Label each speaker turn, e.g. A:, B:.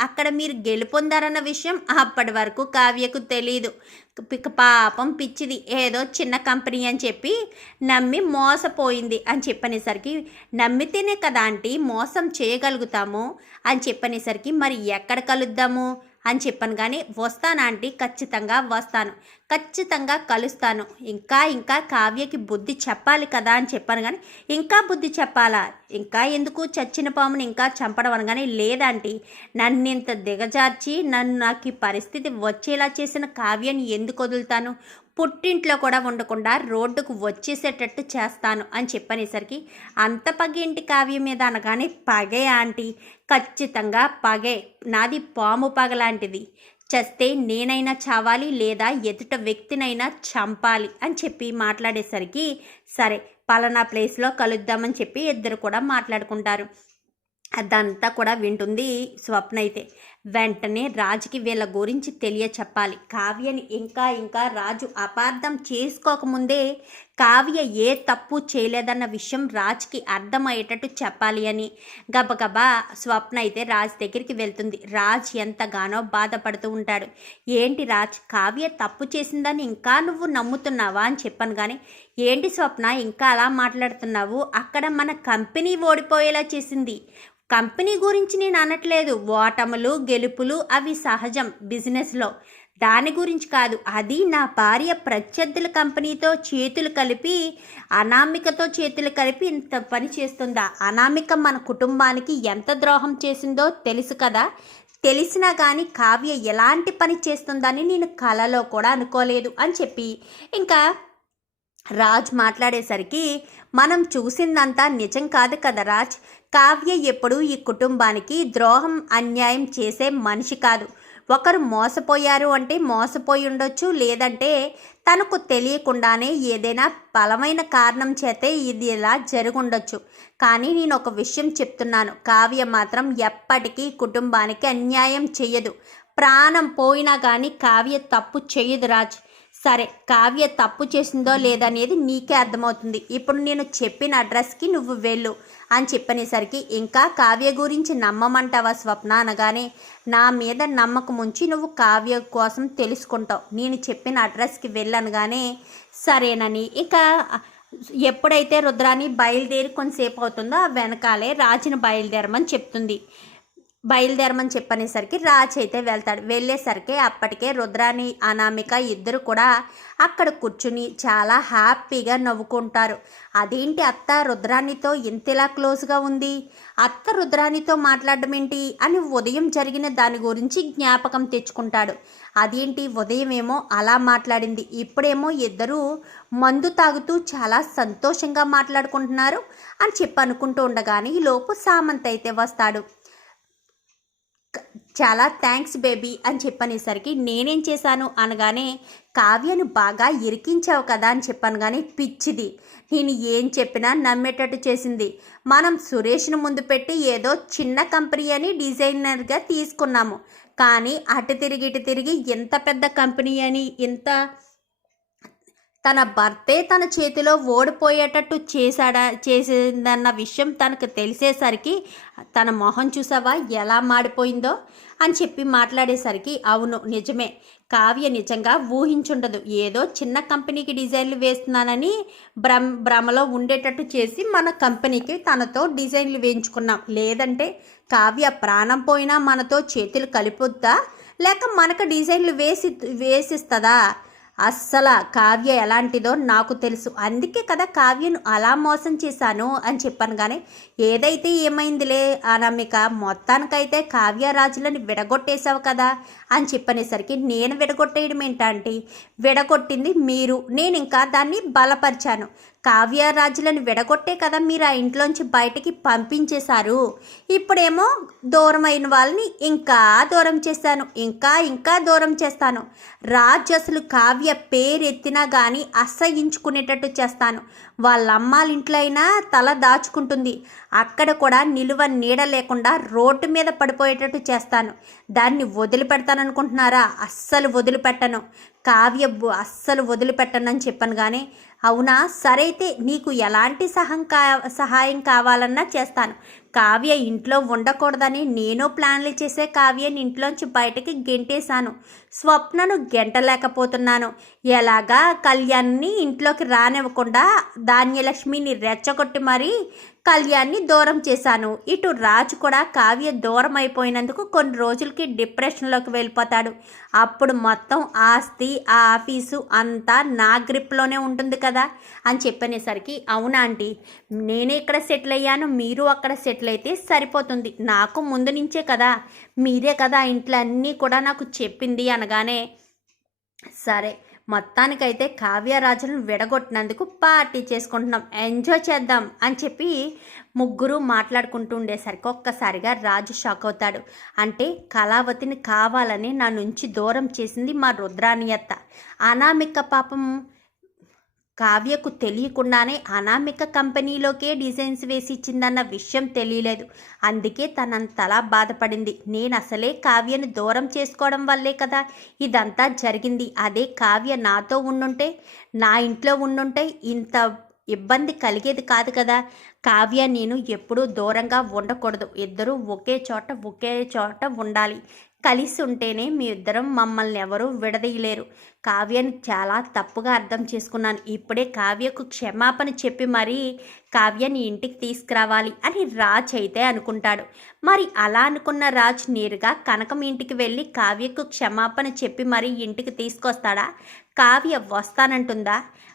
A: అక్కడ మీరు గెలుపొందారన్న విషయం అప్పటి వరకు కావ్యకు తెలీదు. పాపం పిచ్చిది. ఏదో చిన్న కంపెనీ అని చెప్పి నమ్మి మోసపోయింది అని చెప్పనేసరికి నమ్మితేనే కదా ఆంటీ మోసం చేయగలుగుతాము అని చెప్పనేసరికి మరి ఎక్కడ కలుద్దాము? అని చెప్పాను. కానీ వస్తాను ఆంటీ ఖచ్చితంగా వస్తాను. ఖచ్చితంగా కలుస్తాను. ఇంకా ఇంకా కావ్యకి బుద్ధి చెప్పాలి కదా అని చెప్పాను కానీ ఇంకా బుద్ధి చెప్పాలా? ఇంకా ఎందుకు? చచ్చిన పాముని ఇంకా చంపడం అనగానే లేదంటీ నన్ను ఇంత దిగజార్చి నన్ను నాకు ఈ పరిస్థితి వచ్చేలా చేసిన కావ్యాన్ని ఎందుకు వదులుతాను? పుట్టింట్లో కూడా ఉండకుండా రోడ్డుకు వచ్చేసేటట్టు చేస్తాను అని చెప్పనేసరికి అంత పగేంటి కావ్యం మీద అనగానే పగే ఆంటీ ఖచ్చితంగా పగే. నాది పాము పగలాంటిది చస్తే నేనైనా చావాలి లేదా ఎదుట వ్యక్తినైనా చంపాలి అని చెప్పి మాట్లాడేసరికి సరే పలానా ప్లేస్లో కలుద్దామని చెప్పి ఇద్దరు కూడా మాట్లాడుకుంటారు. అదంతా కూడా వింటుంది స్వప్న అయితే. వెంటనే రాజుకి వీళ్ళ గురించి తెలియ చెప్పాలి కావ్యని ఇంకా ఇంకా రాజు అపార్థం చేసుకోకముందే కావ్య ఏ తప్పు చేయలేదన్న విషయం రాజ్కి అర్థమయ్యేటట్టు చెప్పాలి అని. గబగబా స్వప్న అయితే రాజ్ దగ్గరికి వెళ్తుంది. రాజ్ ఎంతగానో బాధపడుతూ ఉంటాడు. ఏంటి రాజ్ కావ్య తప్పు చేసిందని ఇంకా నువ్వు నమ్ముతున్నావా అని చెప్పాను కానీ ఏంటి స్వప్న ఇంకా అలా మాట్లాడుతున్నావు? అక్కడ మన కంపెనీ ఓడిపోయేలా చేసింది. కంపెనీ గురించి నేను అనట్లేదు. ఓటములు గెలుపులు అవి సహజం బిజినెస్లో. దాని గురించి కాదు అది నా భార్య ప్రత్యర్థుల కంపెనీతో చేతులు కలిపి అనామికతో చేతులు కలిపి ఇంత పని చేస్తుందా? అనామిక మన కుటుంబానికి ఎంత ద్రోహం చేసిందో తెలుసు కదా. తెలిసినా కానీ కావ్య ఎలాంటి పని చేస్తుందని నేను కలలో కూడా అనుకోలేదు అని చెప్పి. ఇంకా రాజ్ మాట్లాడేసరికి మనం చూసిందంతా నిజం కాదు కదా రాజ్. కావ్య ఎప్పుడు ఈ కుటుంబానికి ద్రోహం అన్యాయం చేసే మనిషి కాదు. ఒకరు మోసపోయారు అంటే మోసపోయి ఉండొచ్చు లేదంటే తనకు తెలియకుండానే ఏదైనా బలమైన కారణం చేతే ఇది ఇలా జరుగుండొచ్చు. కానీ నేను ఒక విషయం చెప్తున్నాను. కావ్య మాత్రం ఎప్పటికీ కుటుంబానికి అన్యాయం చెయ్యదు. ప్రాణం పోయినా కానీ కావ్య తప్పు చేయదు రాజ్. సరే కావ్య తప్పు చేసిందో లేదనేది నీకే అర్థమవుతుంది. ఇప్పుడు నేను చెప్పిన అడ్రస్కి నువ్వు వెళ్ళు అని చెప్పనేసరికి ఇంకా కావ్య గురించి నమ్మమంటావా స్వప్న అనగానే నా మీద నమ్మకం ఉంచి నువ్వు కావ్య కోసం తెలుసుకుంటావు. నేను చెప్పిన అడ్రస్కి వెళ్ళనగానే సరేనని ఇక ఎప్పుడైతే రుద్రాని బయలుదేరి కొంతసేపు అవుతుందో ఆ వెనకాలే రాజుని బయలుదేరమని చెప్తుంది. బయలుదేరమని చెప్పనేసరికి రాజ్ అయితే వెళ్తాడు. వెళ్ళేసరికి అప్పటికే రుద్రాని అనామిక ఇద్దరు కూడా అక్కడ కూర్చుని చాలా హ్యాపీగా నవ్వుకుంటారు. అదేంటి అత్త రుద్రానితో ఇంతలా క్లోజ్గా ఉంది? అత్త రుద్రానితో మాట్లాడడం ఏంటి? అని ఉదయం జరిగిన దాని గురించి జ్ఞాపకం తెచ్చుకుంటాడు. అదేంటి ఉదయం ఏమో అలా మాట్లాడింది. ఇప్పుడేమో ఇద్దరు మందు తాగుతూ చాలా సంతోషంగా మాట్లాడుకుంటున్నారు అని చెప్పి అనుకుంటూ ఉండగానే ఈ లోపు సామంత్ అయితే వస్తాడు. చాలా థ్యాంక్స్ బేబీ అని చెప్పనేసరికి నేనేం చేశాను? అనగానే కావ్యను బాగా ఇరికించావు కదా అని చెప్పాను కానీ పిచ్చిది. నేను ఏం చెప్పినా నమ్మేటట్టు చేసింది. మనం సురేష్ను ముందు పెట్టి ఏదో చిన్న కంపెనీ అని డిజైనర్గా తీసుకున్నాము. కానీ అటు తిరిగి ఇటు తిరిగి ఎంత పెద్ద కంపెనీ అని ఇంత తన భర్తే తన చేతిలో ఓడిపోయేటట్టు చేశాడా చేసిందన్న విషయం తనకు తెలిసేసరికి తన మొహం చూసావా? ఎలా మాడిపోయిందో? అని చెప్పి మాట్లాడేసరికి అవును నిజమే. కావ్య నిజంగా ఊహించుండదు. ఏదో చిన్న కంపెనీకి డిజైన్లు వేస్తున్నానని భ్రమ భ్రమలో ఉండేటట్టు చేసి మన కంపెనీకి తనతో డిజైన్లు వేయించుకున్నాం. లేదంటే కావ్య ప్రాణం పోయినా మనతో చేతులు కలిపొద్దా? లేక మనకు డిజైన్లు వేసి వేసిస్తుందా? అస్సలు కావ్య ఎలాంటిదో నాకు తెలుసు. అందుకే కదా కావ్యను అలా మోసం చేశాను అని చెప్పాను కానీ ఏదైతే ఏమైందిలే అనామిక మొత్తానికైతే కావ్య రాజులని విడగొట్టేశావు కదా అని చెప్పనేసరికి నేను విడగొట్టేయడం ఏంటంటే విడగొట్టింది మీరు. నేను ఇంకా దాన్ని బలపరిచాను. కావ్యరాజులను విడగొట్టే కదా మీరు ఆ ఇంట్లోంచి బయటికి పంపించేశారు. ఇప్పుడేమో దూరమైన వాళ్ళని ఇంకా దూరం చేశాను ఇంకా ఇంకా దూరం చేస్తాను. రాజు అసలు కావ్య పేరెత్తినా కానీ అసహించుకునేటట్టు చేస్తాను. వాళ్ళ ఇంట్లో అయినా తల దాచుకుంటుంది. అక్కడ కూడా నిలువ నీడ లేకుండా రోడ్డు మీద పడిపోయేటట్టు చేస్తాను. దాన్ని వదిలిపెడతాననుకుంటున్నారా? అస్సలు వదిలిపెట్టను. కావ్య అస్సలు వదిలిపెట్టనని చెప్పాను కానీ అవునా? సరైతే నీకు ఎలాంటి సహం కా సహాయం కావాలన్నా చేస్తాను. కావ్య ఇంట్లో ఉండకూడదని నేను ప్లాన్లు చేసే కావ్యని ఇంట్లోంచి బయటకి గెంటేశాను. స్వప్నను గెంటలేకపోతున్నాను. ఎలాగా కళ్యాణ్ని ఇంట్లోకి రానివ్వకుండా ధాన్యలక్ష్మిని రెచ్చగొట్టి మరీ కళ్యాణ్ని దూరం చేశాను. ఇటు రాజు కూడా కావ్య దూరం అయిపోయినందుకు కొన్ని రోజులకి డిప్రెషన్లోకి వెళ్ళిపోతాడు. అప్పుడు మొత్తం ఆస్తి ఆ ఆఫీసు అంతా నా గ్రిప్లోనే ఉంటుంది కదా అని చెప్పనేసరికి అవునా ఆంటీ? నేనే ఇక్కడ సెటిల్ అయ్యాను మీరు అక్కడ సెటిల్ అయితే సరిపోతుంది. నాకు ముందు నుంచే కదా మీరే కదా ఇంట్లో అన్నీ కూడా నాకు చెప్పింది అనగానే సరే మొత్తానికైతే కావ్యరాజులను విడగొట్టినందుకు పార్టీ చేసుకుంటున్నాం ఎంజాయ్ చేద్దాం అని చెప్పి ముగ్గురు మాట్లాడుకుంటూ ఉండేసరికి ఒక్కసారిగా రాజు షాక్ అవుతాడు. అంటే కళావతిని కావాలని నా నుంచి దూరం చేసింది మా రుద్రానియత్త అనామిక పాపం కావ్యకు తెలియకుండానే అనామిక కంపెనీలోకే డిజైన్స్ వేసి ఇచ్చిందన్న విషయం తెలియలేదు. అందుకే తనంతలా బాధపడింది. నేను అసలే కావ్యను దూరం చేసుకోవడం వల్లే కదా ఇదంతా జరిగింది. అదే కావ్య నాతో ఉండుంటే నా ఇంట్లో ఉండుంటే ఇంత ఇబ్బంది కలిగేది కాదు కదా. కావ్య నేను ఎప్పుడూ దూరంగా ఉండకూడదు. ఇద్దరూ ఒకే చోట ఒకే చోట ఉండాలి. కలిసి ఉంటేనే మీ ఇద్దరం మమ్మల్ని ఎవరూ విడదీయలేరు. కావ్యని చాలా తప్పుగా అర్థం చేసుకున్నాను. ఇప్పుడే కావ్యకు క్షమాపణ చెప్పి మరీ కావ్యని ఇంటికి తీసుకురావాలి అని రాజ్ అయితే అనుకుంటాడు. మరి అలా అనుకున్న రాజ్ నేరుగా కనకం ఇంటికి వెళ్ళి కావ్యకు క్షమాపణ చెప్పి మరీ ఇంటికి తీసుకొస్తాడా? కావ్య వస్తానంటుందా?